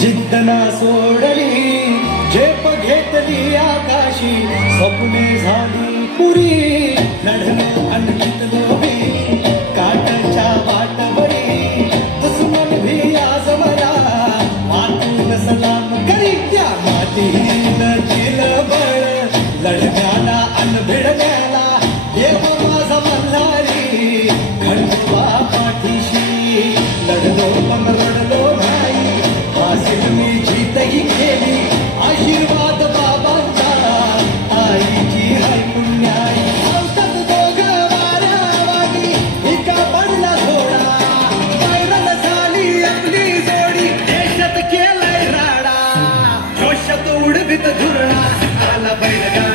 जिद्दना सोडली झेप घेतली आकाशी स्वप्ने झाली पुरी लढणं आणखीत लोभी काटाच्या वाटवरी दुश्मन भी आज मला मातून सलाम करी त्या मातीत केलं बळ लढण्याला अन भिडण्याला देव माझा मल्हारी खंडोबा पाठीशी लढलो पण रडलो नाही हासिल मी जीतही केली आशीर्वाद बाबांचा आईची हाय पुण्याई औषध दोघं वाऱ्यावागी एका पडला घोडा पायरल झाली आपली जोडी देशात केलाय राडा जोशात उडवीत धुरळा आला बैलगाडा